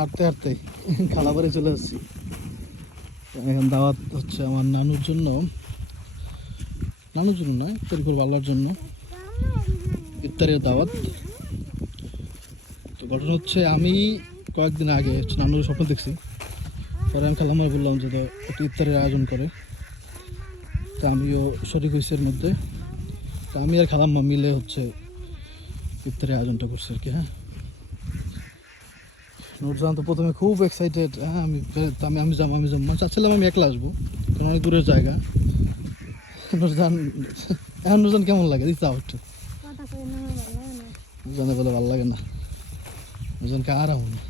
হাঁটতে হাঁটতে খালাবাড়ি চলে আসছি। এখন দাওয়াত হচ্ছে আমার নানুর জন্য নয়, তৈরি করবো আল্লাহর জন্য ইফতারের দাওয়াত। তো ঘটনা হচ্ছে আমি কয়েকদিন আগে নানুর স্বপ্ন দেখছি, পরে আমি খালাম্মা বললাম যে একটু ইফতারের আয়োজন করে। তো আমিও শরীক হয়েছি এর মধ্যে। তো আমি আর খালাম্মা মিলে হচ্ছে ইফতারের আয়োজনটা করছি আর কি। হ্যাঁ, নুরজাহান তো প্রথমে খুব এক্সাইটেড। হ্যাঁ, আমি যাবো চাচ্ছিলাম আমি একলা আসবো, কারণ অনেক দূরের জায়গা। নুরজাহান এখন নুরজাহান কেমন লাগে যাও একটু। নুরজাহানে বলে ভালো লাগে না, নুরজাহানকে আরাম না,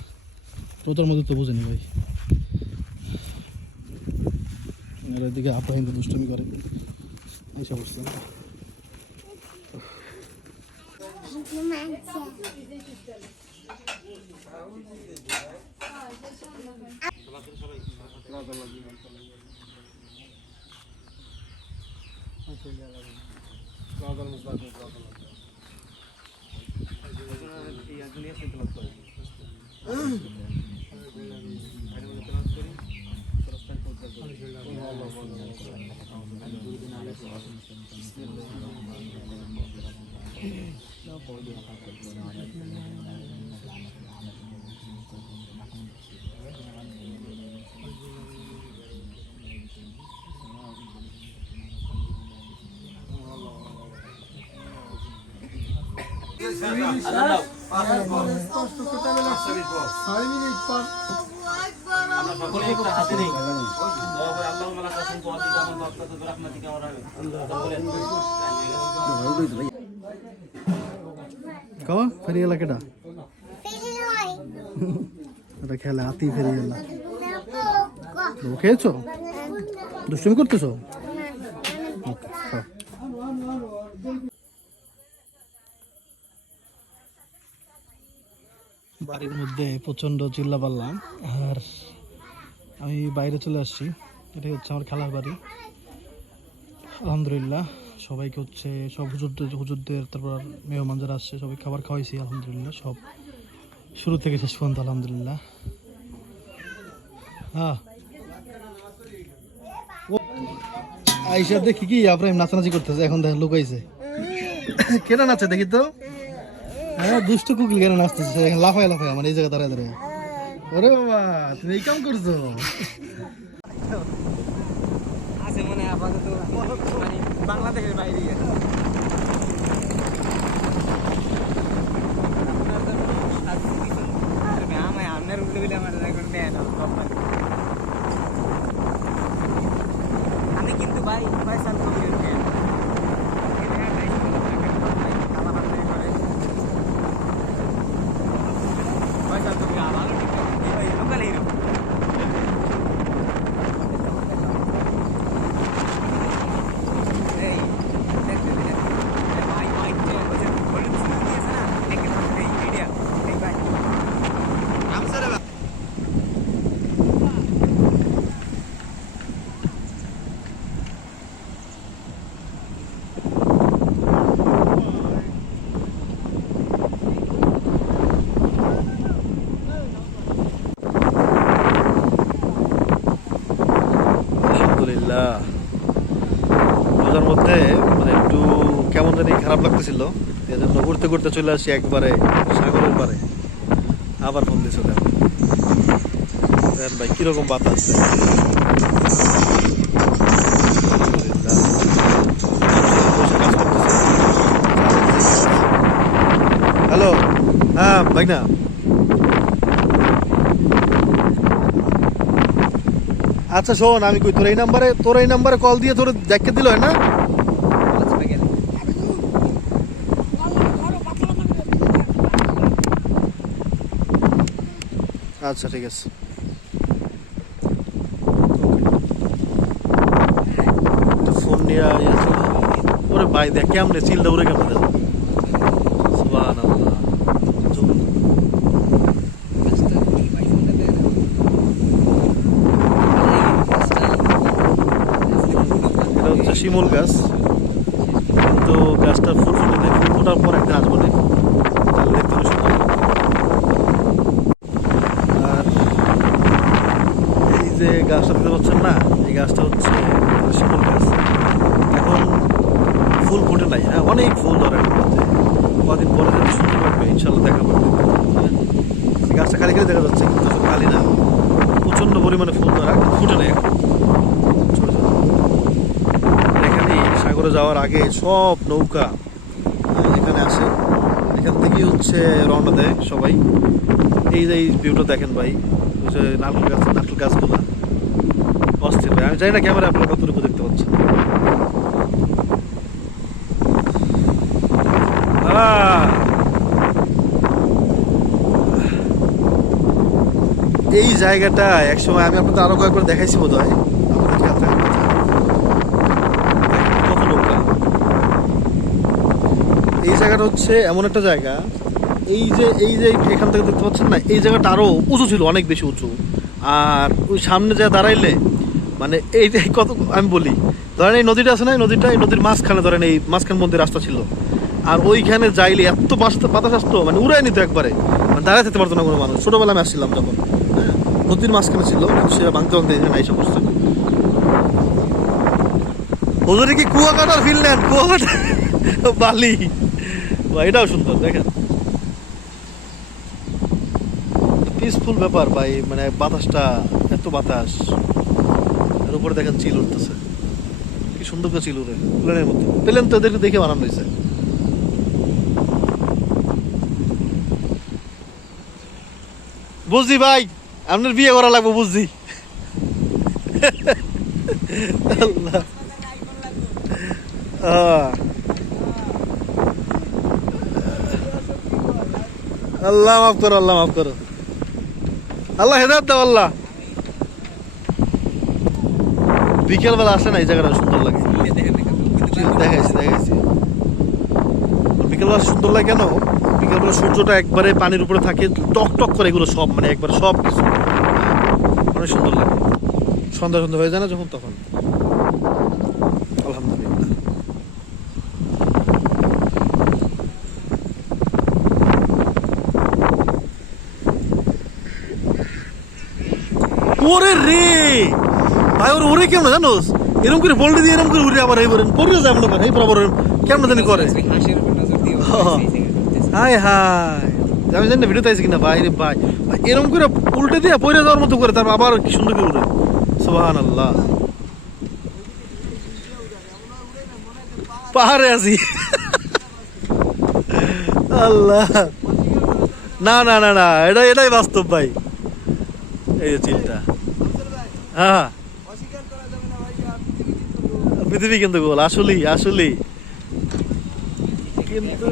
তোর মধ্যে তো বুঝেনি ভাই। আর এদিকে আপা হিন্দু দুষ্টমি করে এইসব অবস্থা। ফেরিয়ে গেলা কেটা? এটা খেলে হাতি ফেরিয়ে গেলা। খেয়েছো? দুষ্টুমি করতেছো? বাড়ির মধ্যে প্রচণ্ড চিল্লা পারলাম, আর আমি বাইরে চলে আসছি। এটাই হচ্ছে আমার খালার বাড়ি। আলহামদুলিল্লাহ সবাইকে হচ্ছে সব হুজুরদের তারপর মেহমান যারা আসছে সবাই খাবার খাওয়াইছি আলহামদুলিল্লাহ, সব শুরু থেকে শেষ পর্যন্ত আলহামদুলিল্লাহ। হ্যাঁ, আইসা দেখি কি আপনার নাচানাচি করতেছে, এখন দেখ লুকাইছে। কেন নাচে দেখি তো? হ্যাঁ, দুষ্ট কুকুর কেন নাচতেছে লাফায় লাফায় আমার এই জায়গায় দাঁড়ায় দাঁড়ায়। ওরে বাবা, তুমি এই কাম করছো? আছে মনে আপাতত মানে বাংলাদেশের বাইরে আমি কিন্তু ভাই পয়সা লোকাল হিরো। রোজার মধ্যে মানে একটু কেমন জানি খারাপ লাগতেছিল, এই জন্য ঘুরতে ঘুরতে চলে আসি একবারে সাগরের পারে। আবার ফোন দিয়েছিল ভাই, কিরকম বাতাস। হ্যালো, হ্যাঁ ভাই না, আচ্ছা শোন, আমি কই তোর এই নাম্বারে কল দিয়ে তোর দেখে দিল না? আচ্ছা ঠিক আছে। ফোন নিয়ে ওরে ভাই দেখ কেমনে চিল্লা উড়ে কেমন দেখ। সুবহানাল্লাহ। এটা হচ্ছে শিমুল গাছ, তো গাছটা ফুল ফোটার পর একদিন আসবো না, তাহলে দেখতে সুন্দর। আর যে গাছটা দেখতে পাচ্ছেন না, এই গাছটা হচ্ছে শিমুল গাছ। এখন ফুল ফোটে নাই, হ্যাঁ অনেক ফুল ধরে এটার মধ্যে। কদিন পরে যদি সুন্দর লাগবে ইনশাল্লাহ দেখা পাবে। এই গাছটা খালি খালি দেখা যাচ্ছে, কিন্তু খালি না, প্রচন্ড পরিমাণে ফুল ধরা, কিন্তু ফুটে নেই এখন। ছোট ছোট এখানে সাগরে যাওয়ার আগে সব নৌকা এখানে আসে, এখান থেকেই হচ্ছে রওনা দেয় সবাই। এই যে এই ভিউটা দেখেন ভাই, নারকেল গাছগুলা অস্থির ভাই। আমি জানি না ক্যামেরা আপনারা কতটুকু দেখতে পাচ্ছেন। এই জায়গাটা একসময় আমি আপনাদের আরো কয়েকবার দেখাইছি বোধ হয়, কত নৌকা। এই জায়গাটা হচ্ছে এমন একটা জায়গা, এই যে এখান থেকে দেখতে পাচ্ছেন না, এই জায়গাটা আরো উঁচু ছিল, অনেক বেশি উঁচু। আর ওই সামনে যা দাঁড়াইলে মানে এই যে কত, আমি বলি ধরেন এই নদীটা আছে না, এই নদীর মাঝখানে ধরেন এই মাঝখান মধ্যে রাস্তা ছিল, আর ওইখানে যাইলে এত বাতাস আসতো মানে উড়াই নিত একবারে, মানে দাঁড়ায় থাকতে পারতো না কোনো মানুষ। ছোটবেলা আমি আসছিলাম যখন, হ্যাঁ নদীর মাঝখানে ছিল, কিন্তু সেটা ভাঙতে এখানে এসে পড়ছে। ওদের কি কুয়াকাটার ফিল নেন, কুয়াকাটা বালি বা এটাও সুন্দর দেখেন, পিসফুল ব্যাপার ভাই। মানে বাতাসটা এত বাতাস, এর উপরে দেখেন চিল উঠতেছে, কি সুন্দর করে চিল উড়ে, প্লেনের মতো। প্লেন তো এদেরকে দেখে বানানো হয়েছে। বুঝছি ভাই, আপনার বিয়ে করা লাগবে, বুঝছি। আল্লাহ আল্লাহ মাফ করো, আল্লাহ মাফ করো, আল্লাহ হেদায়েত দাও আল্লাহ। বিকেল বেলা আসে না, এই জায়গাটা সুন্দর লাগে। দেখাইছি বিকেলবেলা সুন্দর লাগে কেন? বিকেলবেলা সূর্যটা একবারে পানির উপরে থাকে, টক টক করে, এগুলো সব মানে একবারে সব কিছু অনেক সুন্দর লাগে। সন্ধ্যা হয়ে যায় না যখন, তখন আলহামদুলিল্লাহ। ওরে রে ভাই, ওরে কেমন জানোস, এরকম করে বলতে দিয়ে এরকম করে উড়ে আবার এই পড়ে যায় মনে করেন, এই বরাবর কেমন জানি করে। হাই হাই, আমি জানি না ভিডিওতে আছে কিনা ভাই রে ভাই, এরকম করে উল্টে দিয়ে পড়ে যাওয়ার মতো করে, তারপর আবার কি সুন্দর করে উড়ে, সুবহানাল্লাহ। পাহাড়ে আছি আল্লাহ, না না না না, এটাই বাস্তব ভাই, এই যে চিলটা। হ্যাঁ পৃথিবী কিন্তু গোল, আসলেই আসলেই, কিন্তু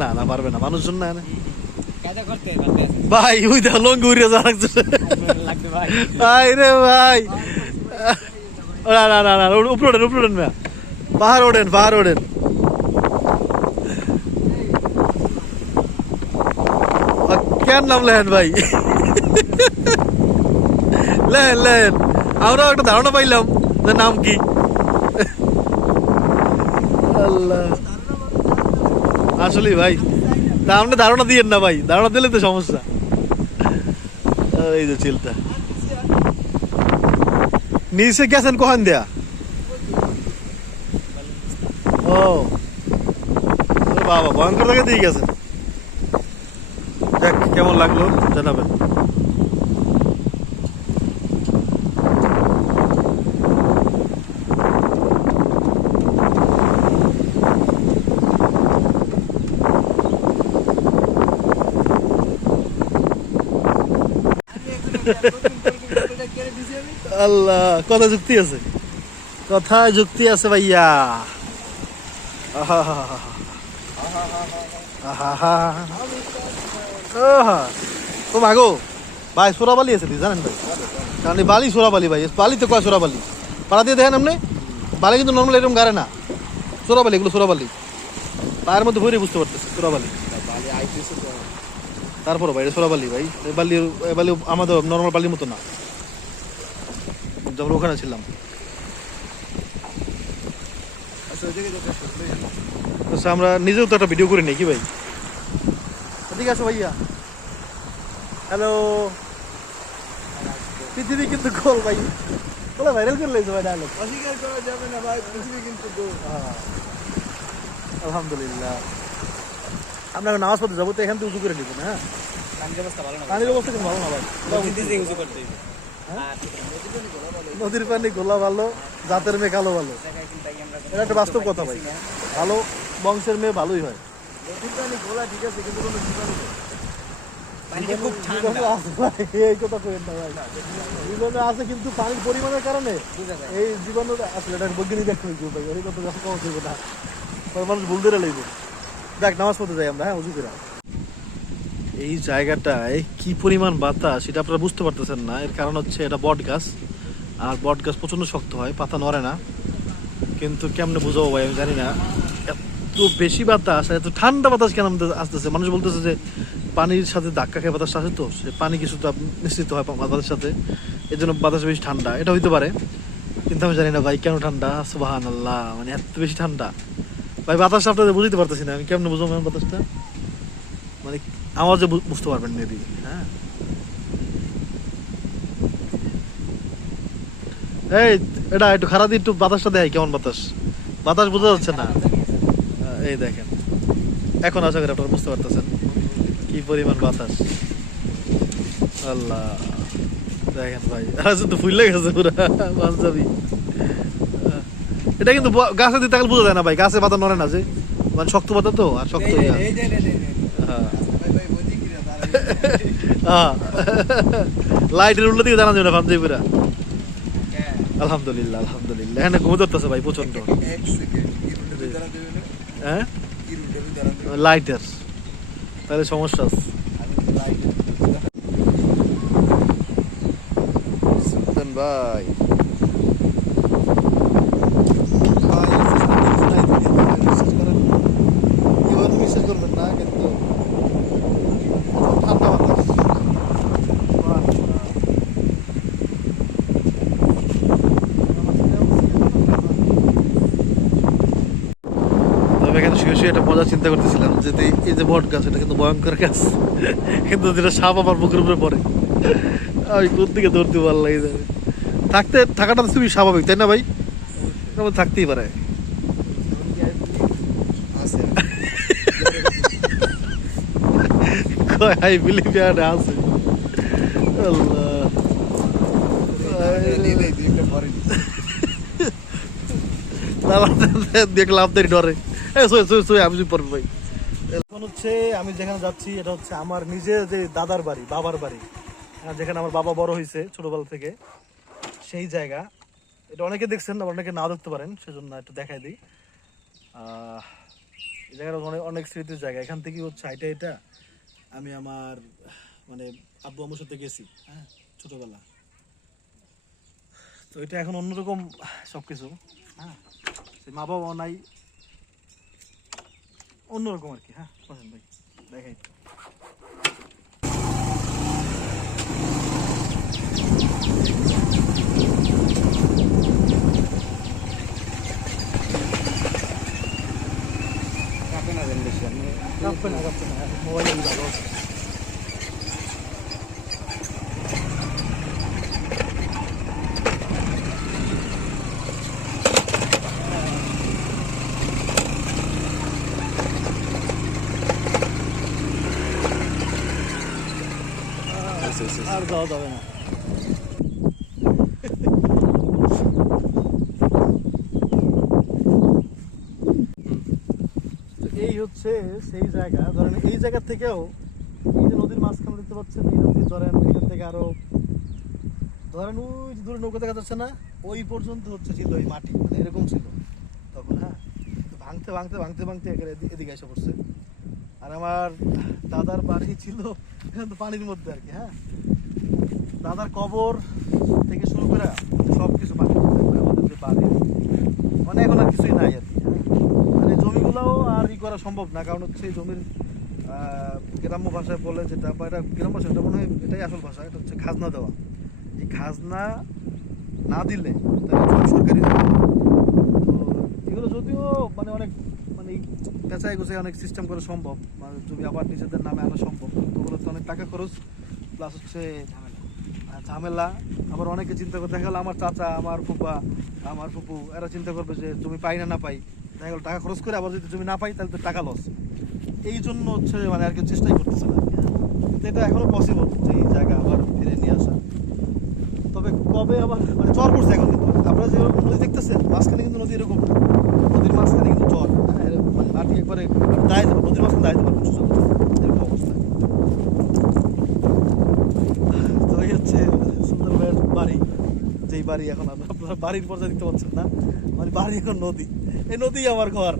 না না পারবে না মানুষজন, না ভাই ওই দেখো লঙ্গি উড়িয়ে যাওয়া ভাই রে ভাই, না না না না, উপরে ওঠেন না, পাহাড় ওঠেন। কেন নাম লেন ভাই, লেন আমরাও একটা ধারণা পাইলাম যে নাম কি। আল্লাহ আসলে ভাই, তা আপনি ধারণা দিয়েন না ভাই, ধারণা দিলে তো সমস্যা। এই যে চিলটা নিচে গেছেন কখন দেয়া, ও বাবা ভয়ঙ্কর জায়গা দিয়ে গেছেন। দেখ কেমন লাগলো জানাবেন। আল্লাহ কথা যুক্তি আছে ভাইয়া। ও মাগো ভাই, সোরাবালি আছে জানেন ভাই, কারণ এই বালি সোরাবালি ভাই, বালিতে কয় সোরাবালি পাড়া দিয়ে দেখেন আপনি, বালি কিন্তু নর্মাল এরকম গাড়ে না, সোরাবালি, এগুলো সোরাবালি, পায়ের মধ্যে ভরে বুঝতে পারতেছে সোরাবালি। তারপরে ভাই এটা সোরাবালি ভাই, এই বালি আমাদের নর্মাল বালির মতো না, যখন ওখানে ছিলাম। আচ্ছা আমরা নিজেও তো একটা ভিডিও করে নিই কি ভাই, ঠিক আছে ভাইয়া। হ্যালো। পৃথিবী কিন্তু গোল ভাই, বলে ভাইরাল করে লেগেছে ভাই ডায়লগ। অস্বীকার করা যাবে না ভাই, পৃথিবী কিন্তু গোল। আলহামদুলিল্লাহ। আমরা এখন নামাজ পড়তে যাবো, তো এখান থেকে উঁচু করে নিব না। হ্যাঁ, পানির অবস্থা ভালো না, পানির অবস্থা কিন্তু ভালো না ভাই। উঁচু করতে হবে। হ্যাঁ? আর নদীর পানি গোলা ভালো, নদীর পানি গোলা ভালো, জাতের মেয়ে কালো ভালো। জায়গায় কিন্তু আগে আমরা এটা একটা বাস্তব কথা ভাই। ভালো বংশের মেয়ে ভালোই হয়। নদীর পানি গোলা ঠিক আছে, কিন্তু কোনো জীবাণু নেই। পানিটা খুব জীবাণু ঠান্ডা। আছে ভাই, এই কথা কইেন না ভাই। জীবাণু আছে কিন্তু পানির পরিমাণের কারণে বুঝা যায়। এই জীবাণু আসলে এটা বৈজ্ঞানিক ব্যাখ্যা হইছে ভাই। এই কথা যখন কম হইবে না, তখন মানুষ ভুল ধরে লইবে। দেখ নামাজ পড়তে যাই আমরা, হ্যাঁ, উজু করে। এই জায়গাটায় কি পরিমাণ বাতাস সেটা আপনারা বুঝতে পারতেছেন না। এর কারণ হচ্ছে এটা বট গাছ, আর বট গাছ প্রচন্ড শক্ত হয়, পাতা নড়ে না। কিন্তু কেমনে বুঝাবো ভাই আমি জানি না, এত বেশি বাতাস আর এত ঠান্ডা বাতাস কেন আমাদের আসতেছে। মানুষ বলতেছে যে পানির সাথে ধাক্কা খেয়ে বাতাসটা আসে, তো সে পানি কিছুটা মিশ্রিত হয় বাতাসের সাথে, এর জন্য বাতাস বেশি ঠান্ডা। এটা হইতে পারে, কিন্তু আমি জানি না ভাই কেন ঠান্ডা। সুবহানাল্লাহ, মানে এত বেশি ঠান্ডা ভাই। বাতাসটা আপনাদের বুঝতে পারতেছি না আমি, কেমনে বুঝবো আমি বাতাসটা, মানে আওয়াজে বুঝতে পারবেন মেবি। হ্যাঁ, এই এটা একটু খারাপ দিয়ে একটু বাতাসটা দেয়, কেমন বাতাস, বাতাস বোঝা যাচ্ছে না। এই দেখেন, এখন আশা করি আপনারা বুঝতে পারতেছেন কি পরিমাণ বাতাস। আল্লাহ, দেখেন ভাই, আর তো ফুলে গেছে পুরো পাঞ্জাবি। এটা কিন্তু গাছে দিতে গেলে বোঝা যায় না ভাই, গাছে পাতা নড়ে না, যে মানে শক্ত পাতা তো, আর শক্ত এই যে হ্যাঁ ভাই ভাই বদি কি রে তারা। লাইটের উল্টো দিকে জানা যাবে না পাঞ্জাবি পুরা। হ্যাঁ, আলহামদুলিল্লাহ, আলহামদুলিল্লাহ। এখানে ঘুমে ধরতেছে ভাই প্রচন্ড। এক সেকেন্ড কি রুটে বিদারা দেবে না, হ্যাঁ, কি রুটে বিদারা দেবে। লাইটার, তাহলে সমস্যা আছে। আমি তো লাইট সুলতান ভাই, বিশ্বাস করবেন না, কিন্তু ঠান্ডা বাতাস। তবে এখানে শুয়ে শুয়ে একটা মজা চিন্তা করতেছিলাম যে এই যে বট গাছ, এটা কিন্তু ভয়ঙ্কর গাছ, কিন্তু যেটা সাপ আমার বুকের উপরে পড়ে, আমি কোন দিকে ধরতে ভালো লাগে যাবে। থাকাটা তো খুবই স্বাভাবিক, তাই না ভাই? তেমন থাকতেই পারে। আছে। আই বিলিভ ইয়ার আছে। আল্লাহ, নিলে দুইটা পরে দেখলাম তাই ডরে। আমি পড়বো ভাই। এখন হচ্ছে আমি যেখানে যাচ্ছি, এটা হচ্ছে আমার নিজের যে দাদার বাড়ি, বাবার বাড়ি, যেখানে আমার বাবা বড় হয়েছে ছোটবেলা থেকে, সেই জায়গা। এটা অনেকে দেখছেন, আবার অনেকে না দেখতে পারেন, সেজন্য একটু দেখাই দিই। এই জায়গাটা অনেক অনেক স্মৃতির জায়গা। এখান থেকে হচ্ছে এটা আমি আমার মানে আব্বু আম্মুর সাথে গেছি, হ্যাঁ, ছোটবেলা। তো এটা এখন অন্যরকম সবকিছু, হ্যাঁ, মা বাবা নাই, অন্যরকম আর কি। হ্যাঁ, বসেন ভাই, দেখাই। কাপে না দেন বেশি, আমি কাঁপবে না, মোবাইলে ভালো আছে। আর যাওয়া যাবে না। এই হচ্ছে সেই জায়গা। ধরেন এই জায়গা থেকেও, এই যে নদীর মাঝখানে দেখতে পাচ্ছেন, এই নদী ধরেন এখান থেকে আরো ধরেন ওই যে দূরে নৌকা দেখা যাচ্ছে না, ওই পর্যন্ত হচ্ছে ছিল এই মাটি, মানে এরকম ছিল তখন। হ্যাঁ, ভাঙতে ভাঙতে ভাঙতে ভাঙতে এদিকে এসে পড়ছে। আর আমার দাদার বাড়ি ছিল এখানে তো পানির মধ্যে আর কি। হ্যাঁ, দাদার কবর থেকে শুরু করে সব কিছু পানি, আমাদের যে বাড়ি, মানে এখন আর কিছুই নাই আর কি। হ্যাঁ, মানে জমিগুলোও আর করা সম্ভব না, কারণ হচ্ছে এই জমির গ্রাম্য ভাষায় বলে যেটা, বা এটা গ্রাম্য ভাষা, এটা মনে হয় এটাই আসল ভাষা, এটা হচ্ছে খাজনা দেওয়া। এই খাজনা না দিলে তাহলে সরকারি হবে। তো এগুলো যদিও মানে অনেক মানে পেঁচায় গোছায় অনেক সিস্টেম করা সম্ভব, মানে জমি আবার নিজেদের নামে আনা সম্ভব, ওগুলো তো অনেক টাকা খরচ, প্লাস হচ্ছে ঝামেলা। আবার অনেকে চিন্তা করে, দেখা গেলো আমার চাচা, আমার ফুপা, আমার ফুপু, এরা চিন্তা করবে যে জমি পাই না পাই, দেখা গেলো টাকা খরচ করে আবার যদি জমি না পাই তাহলে তো টাকা লস। এই জন্য হচ্ছে মানে আর কি চেষ্টাই করতেছে না, কিন্তু এটা এখনো পসিবল যে এই জায়গা আবার ফিরে নিয়ে আসা। তবে কবে আবার মানে চর পড়ছে এখন, কিন্তু আপনারা যেরকম নদী দেখতেছেন মাঝখানে কিন্তু নদী এরকম না, নদীর মাঝখানে কিন্তু চর, হ্যাঁ মানে মাটি একবারে দায় যাবে, নদীর মাঝখানে দায় যাবে এরকম অবস্থা। তো এই হচ্ছে সুন্দর ভাইয়ের বাড়ি, যেই বাড়ি এখন আপনারা বাড়ির পর্যায়ে দেখতে পাচ্ছেন না, মানে বাড়ি এখন নদী, এই নদী আমার ঘর।